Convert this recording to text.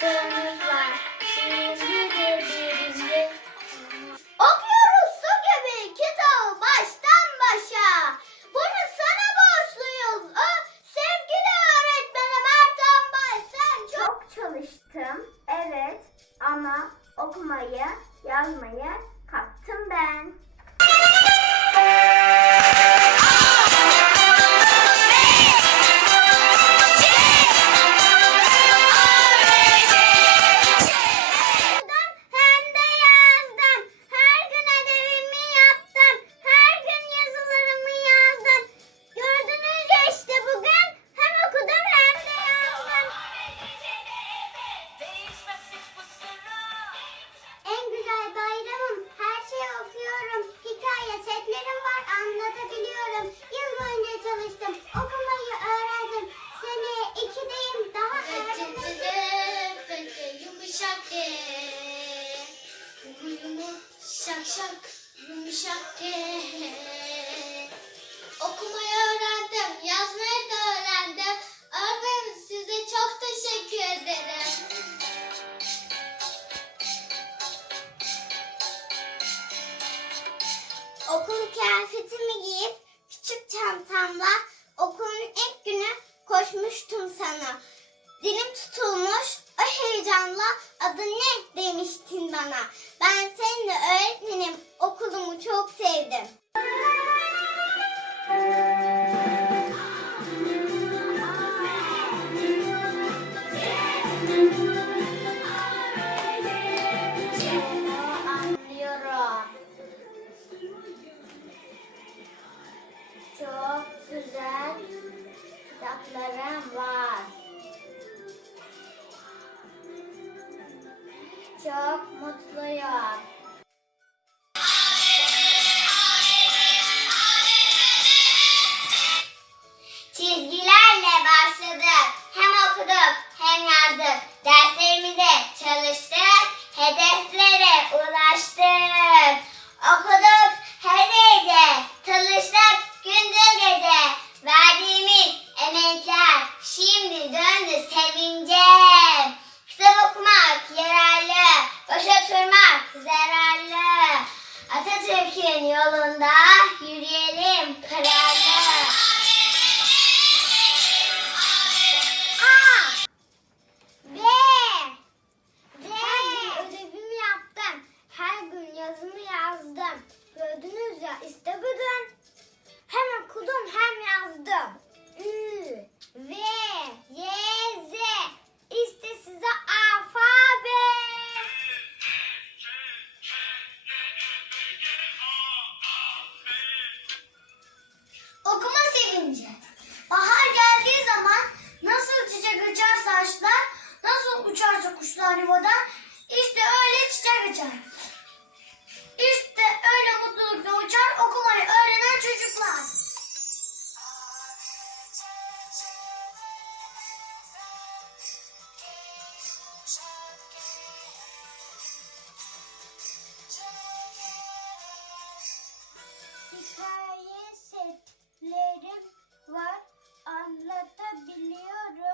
sınıflar şimdi birbirimize Okuyoruz su gibi kitabı baştan başa. Bunu sana borçluyuz. Sevgili öğretmenim Ertan Bay sen çok... çok. Evet ama okumayı, yazmayı kaptım ben. Yumuşak şak yumuşak ye. Okumayı öğrendim, yazmayı da öğrendim. Öğretmenim size çok teşekkür ederim. Okul kıyafetimi giyip küçük çantamla okulun ilk günü koşmuştum sana. Dilim tutulmuş heyecanla adı ne demiştin bana. Ben seninle öğretmenim okulumu çok sevdim. Çok güzel kitaplarım var. Çok mutluyum. Çizgilerle başladık. Hem okuduk hem yazdık. Derslerimize çalıştık. Hedeflere Atatürk'ün yolunda yürüyelim kararlı. A B D ödevimi yaptım. Her gün yazımı yazdım. Gördünüz ya işte bugün. Hem okudum hem yazdım. Ü, V, yuvadan, işte öyle çiçek açar. İşte öyle mutlulukla uçar okumayı öğrenen çocuklar. Hikaye setlerim var anlatabiliyorum.